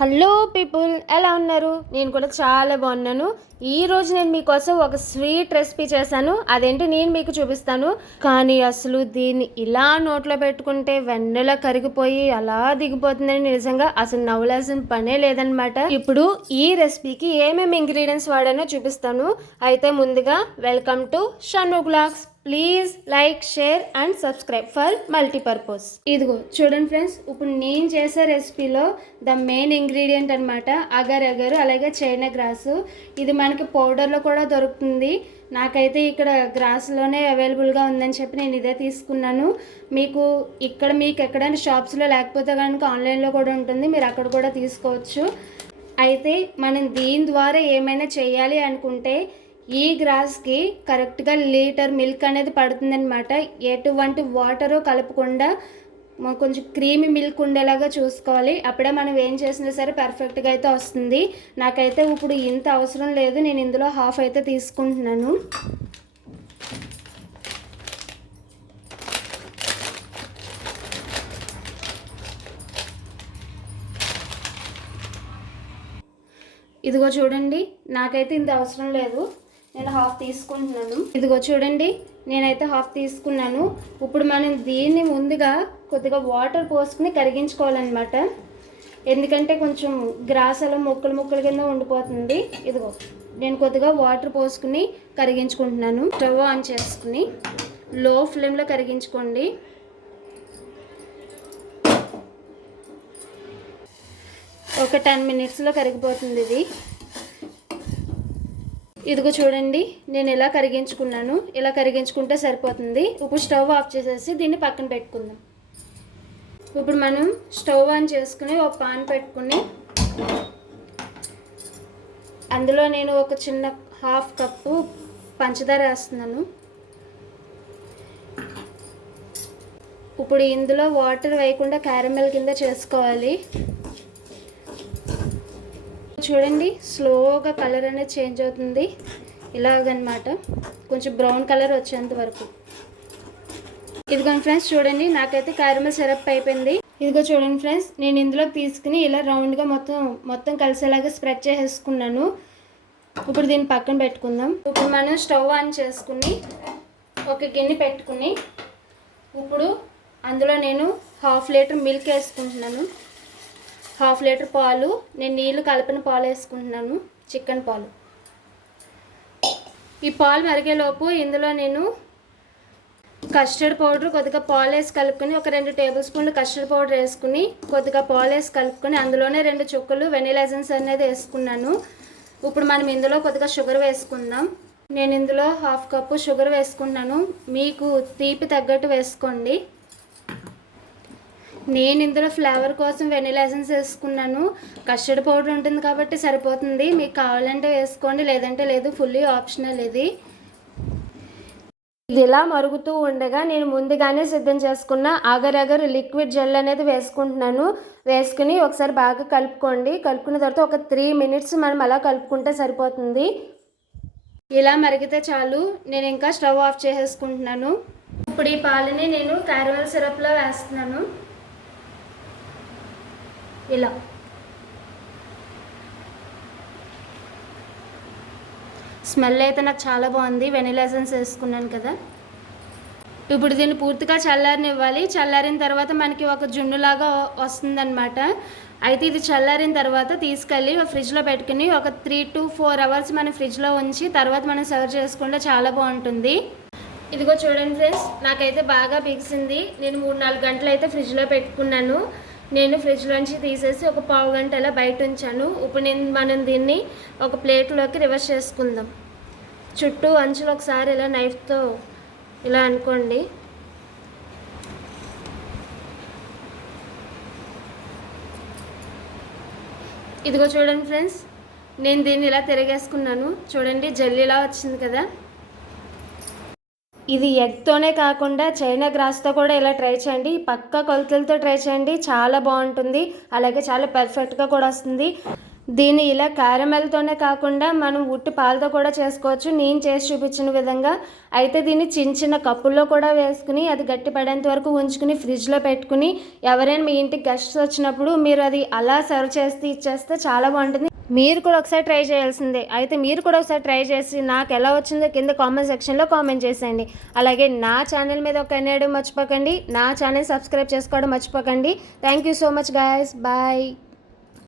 Hello people ఎలా ఉన్నారు? నేను కూడా చాలా బాగున్నాను. ఈ రోజు నేను మీకోసం ఒక స్వీట్ రెసిపీ చేశాను. అదేంటి నేను మీకు చూపిస్తాను. కానీ అసలు దీన్ని ఇలా నోట్లో పెట్టుకుంటే వెన్నెల కరిగిపోయి అలా దిగిపోతుందని నిజంగా అసలు నవ్వులాల్సిన పనే లేదనమాట ఇప్పుడు ఈ రెసిపీకి ఏమేమి ఇంగ్రీడియంట్స్ వాడానో చూపిస్తాను. అయితే ముందుగా welcome to Shannu blogs please like share and subscribe for multipurpose ఇదిగో చూడండి ఫ్రెండ్స్ ఇప్పుడు నేను చేసే రెసిపీలో ద మెయిన్ ఇంగ్రీడియంట్ అనమాట అగర్ అగరు అలాగే చైనా గ్రాసు ఇది మనకి పౌడర్లో కూడా దొరుకుతుంది. నాకైతే ఇక్కడ గ్రాస్లోనే అవైలబుల్గా ఉందని చెప్పి నేను ఇదే తీసుకున్నాను. మీకు ఇక్కడ మీకు ఎక్కడైనా షాప్స్లో లేకపోతే కనుక ఆన్లైన్లో కూడా ఉంటుంది. మీరు అక్కడ కూడా తీసుకోవచ్చు. అయితే మనం దీని ద్వారా ఏమైనా చేయాలి అనుకుంటే ఈ గ్రాస్కి కరెక్ట్గా లీటర్ మిల్క్ అనేది పడుతుందనమాట ఎటువంటి వాటరు కలపకుండా కొంచెం క్రీమీ మిల్క్ ఉండేలాగా చూసుకోవాలి. అప్పుడే మనం ఏం చేసినా సరే పర్ఫెక్ట్గా అయితే వస్తుంది. నాకైతే ఇప్పుడు ఇంత అవసరం లేదు. నేను ఇందులో హాఫ్ అయితే తీసుకుంటున్నాను. ఇదిగో చూడండి నాకైతే ఇంత అవసరం లేదు. నేను హాఫ్ తీసుకుంటున్నాను. ఇదిగో చూడండి నేనైతే హాఫ్ తీసుకున్నాను. ఇప్పుడు మనం దీన్ని ముందుగా కొద్దిగా వాటర్ పోసుకుని కరిగించుకోవాలన్నమాట. ఎందుకంటే కొంచెం గ్రాస్ అలా ముక్కలు ముక్కలు కింద ఉండిపోతుంది. ఇదిగో నేను కొద్దిగా వాటర్ పోసుకుని కరిగించుకుంటున్నాను. స్టవ్ ఆన్ చేసుకుని లో ఫ్లేమ్లో కరిగించుకోండి. ఒక టెన్ మినిట్స్లో కరిగిపోతుంది ఇది. ఇదిగో చూడండి నేను ఇలా కరిగించుకున్నాను? ఇలా కరిగించుకుంటే సరిపోతుంది. ఇప్పుడు స్టవ్ ఆఫ్ చేసేసి దీన్ని పక్కన పెట్టుకుందాం. ఇప్పుడు మనం స్టవ్ ఆన్ చేసుకుని ఒక పాన్ పెట్టుకుని అందులో నేను ఒక చిన్న హాఫ్ కప్పు పంచదార వేస్తున్నాను. ఇప్పుడు ఇందులో వాటర్ వేయకుండా క్యారమెల్ కింద చేసుకోవాలి. చూడండి స్లోగా కలర్ అనేది చేంజ్ అవుతుంది. ఇలాగనమాట. కొంచెం బ్రౌన్ కలర్ వచ్చేంత వరకు. ఇదిగోండి ఫ్రెండ్స్ చూడండి నాకైతే క్యారమల్ సిరప్ అయిపోయింది. ఇదిగో చూడండి ఫ్రెండ్స్ నేను ఇందులో తీసుకుని ఇలా రౌండ్గా మొత్తం మొత్తం కలిసేలాగా స్ప్రెడ్ చేసేసుకున్నాను. ఇప్పుడు దీన్ని పక్కన పెట్టుకుందాం. ఇప్పుడు మనం స్టవ్ ఆన్ చేసుకుని ఒక గిన్నె పెట్టుకుని ఇప్పుడు అందులో నేను హాఫ్ లీటర్ మిల్క్ వేసుకుంటున్నాను. హాఫ్ లీటర్ పాలు నేను నీళ్ళు కలిపిన పాలు వేసుకుంటున్నాను చికెన్ పాలు. ఈ పాలు మరిగేలోపు ఇందులో నేను కస్టర్డ్ పౌడర్ కొద్దిగా పాలు వేసి కలుపుకొని ఒక రెండు టేబుల్ స్పూన్లు కస్టర్డ్ పౌడర్ వేసుకుని కొద్దిగా పాలు వేసి కలుపుకొని అందులోనే రెండు చుక్కలు వెనీలా ఎసెన్స్ అనేది వేసుకున్నాను. ఇప్పుడు మనం ఇందులో కొద్దిగా షుగర్ వేసుకుందాం. నేను ఇందులో హాఫ్ కప్పు షుగర్ వేసుకున్నాను మీకు తీపి తగ్గట్టు వేసుకోండి. నేను ఇందులో ఫ్లేవర్ కోసం వెనీలా ఎసెన్స్ వేసుకున్నాను. కస్టర్డ్ పౌడర్ ఉంటుంది కాబట్టి సరిపోతుంది. మీకు కావాలంటే వేసుకోండి. లేదంటే లేదు ఫుల్లీ ఆప్షనల్ ఇది. ఇది ఇలా మరుగుతూ ఉండగా నేను ముందుగానే సిద్ధం చేసుకున్న అగర్ అగర్ లిక్విడ్ జెల్ అనేది వేసుకుంటున్నాను. వేసుకుని ఒకసారి బాగా కలుపుకోండి. కలుపుకున్న తర్వాత ఒక త్రీ మినిట్స్ మనం అలా కలుపుకుంటే సరిపోతుంది. ఇలా మరిగితే చాలు. నేను ఇంకా స్టవ్ ఆఫ్ చేసేసుకుంటున్నాను. ఇప్పుడు ఈ పాలని నేను క్యారమల్ సిరప్లో వేస్తున్నాను. ఇలా. స్మెల్ అయితే నాకు చాలా బాగుంది. వెనీలా ఎసెన్స్ వేసుకున్నాను కదా. ఇప్పుడు దీన్ని పూర్తిగా చల్లారనివ్వాలి. చల్లారిన తర్వాత మనకి ఒక జున్నులాగా వస్తుందన్నమాట. అయితే ఇది చల్లారిన తర్వాత తీసుకెళ్ళి ఫ్రిడ్జ్లో పెట్టుకుని ఒక త్రీ టు ఫోర్ అవర్స్ మనం ఫ్రిడ్జ్లో ఉంచి తర్వాత మనం సర్వ్ చేసుకుంటే చాలా బాగుంటుంది. ఇదిగో చూడండి ఫ్రెండ్స్ నాకైతే బాగా బిగిసింది నేను మూడు నాలుగు గంటలు అయితే ఫ్రిడ్జ్లో పెట్టుకున్నాను. నేను ఫ్రిడ్జ్లోంచి తీసేసి ఒక పావు గంట అలా బయట ఉంచాను. ఇప్పుడు నేను మనం దీన్ని ఒక ప్లేట్లోకి రివర్స్ చేసుకుందాం. చుట్టూ అంచులు ఒకసారి ఇలా నైఫ్తో ఇలా అనుకోండి. ఇదిగో చూడండి ఫ్రెండ్స్ నేను దీన్ని ఇలా తిరగేసుకున్నాను. చూడండి జల్లీలా వచ్చింది కదా. ఇది ఎగ్తోనే కాకుండా చైనా గ్రాస్తో కూడా ఇలా ట్రై చేయండి. పక్క కొలతలతో ట్రై చేయండి. చాలా బాగుంటుంది. అలాగే చాలా పర్ఫెక్ట్గా కూడా వస్తుంది. దీన్ని ఇలా క్యారమెల్తోనే కాకుండా మనం ఉట్టి పాలతో కూడా చేసుకోవచ్చు. నేను చేసి చూపించిన విధంగా. అయితే దీన్ని చిన్న చిన్న కప్పుల్లో కూడా వేసుకుని అది గట్టి పడేంత వరకు ఉంచుకుని ఫ్రిడ్జ్లో పెట్టుకుని ఎవరైనా మీ ఇంటికి గెస్ట్స్ వచ్చినప్పుడు మీరు అది అలా సర్వ్ చేస్తే ఇచ్చేస్తే చాలా బాగుంటుంది. మీరు కూడా ఒకసారి ట్రై చేయాల్సిందే. అయితే మీరు కూడా ఒకసారి ట్రై చేసి నాకు ఎలా వచ్చిందో కింద కామెంట్ సెక్షన్లో కామెంట్ చేసేయండి. అలాగే నా ఛానల్ మీద ఒక అనేయడం మర్చిపోకండి. నా ఛానల్ సబ్స్క్రైబ్ చేసుకోవడం మర్చిపోకండి. Thank you so much guys bye